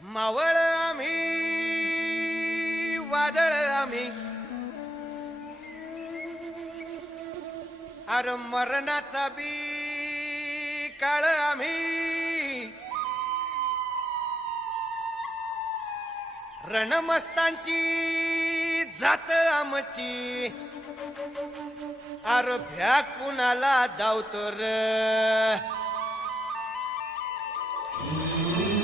मावळ आम्ही वादळ आम्ही अरे मरणाचा बी काळ आम्ही रणमस्तांची जात आमची अरे भ्या कुणाला धावतो र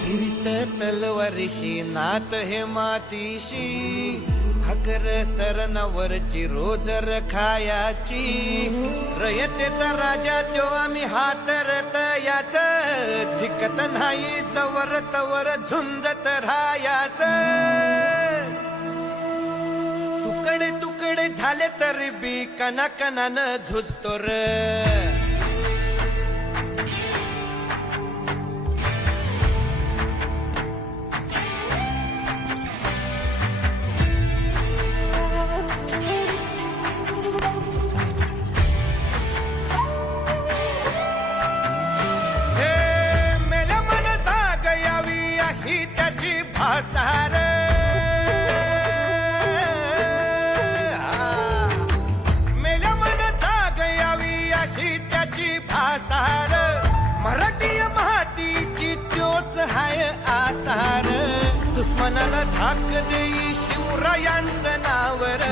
फिरत तलवारीशी नात हे मातीशी भाकर सरणावरची रोज खायाची रयतेचा राजा तो आम्ही हातरत याच झिकत नाही जवर तवर झुंजत राहायाच तुकडे तुकडे झाले तरी बी कणाकणानं झुजतो र त्याची भासार मेल्या मन जाग यावी अशी त्याची भासार मराठी मातीची तोच हाय आसार दुश्मनाला धाक देई शिवरायांचं नावर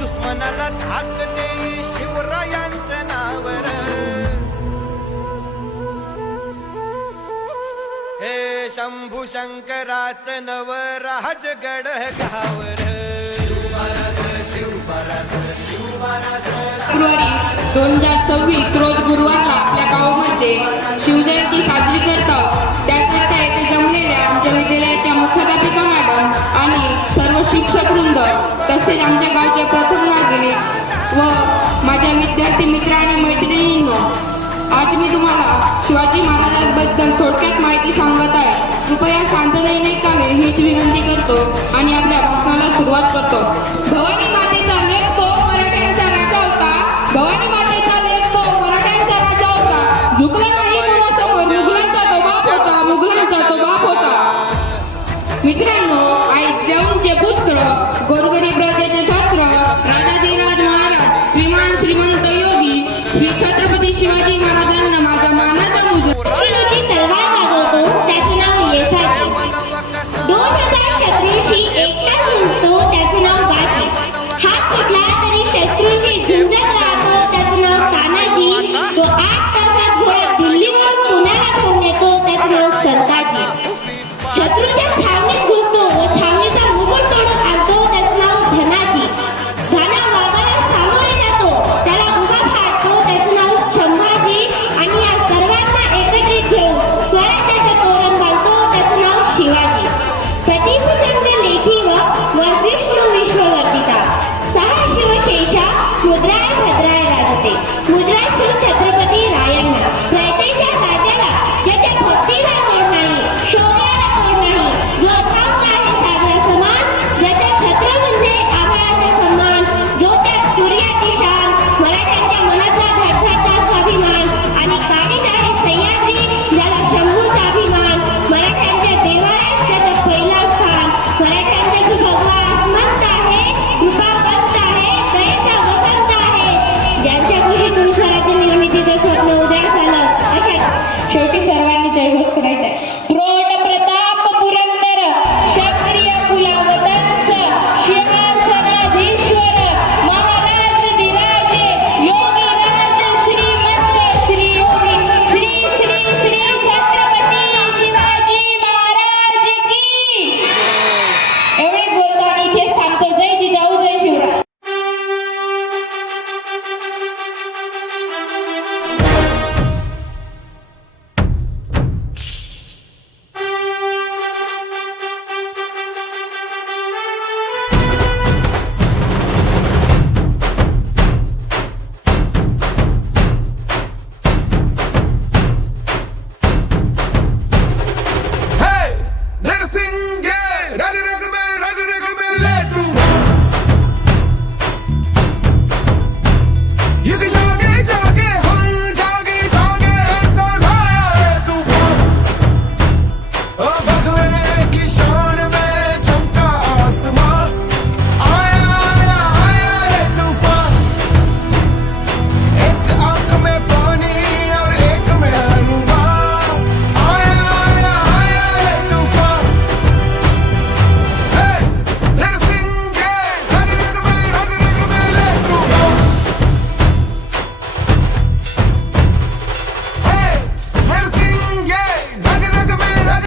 दुश्मनाला धाक देई शिवरायांचं नावर हे शंभू शंकराचं नव राजगड गावर फेब्रुवारी 2026 रोज गुरुवारला आपल्या गावामध्ये शिवजयंती साजरी करतात. त्याकरता येथे जमलेल्या आमच्या विद्यालयाच्या मुख्याध्यापिका मॅडम आणि सर्व शिक्षक वृंद तसेच आमच्या गावचे प्रथम नागरिक व माझ्या विद्यार्थी मित्र आणि मैत्रिणींनो, आज मी तुम्हाला शिवाजी महाराजांबद्दल थोडक्यात माहिती सांगत आहे. कृपया शांततेने ऐकावे हीच विनंती करतो आणि आपल्या भाषणाला सुरुवात करतो. भवानी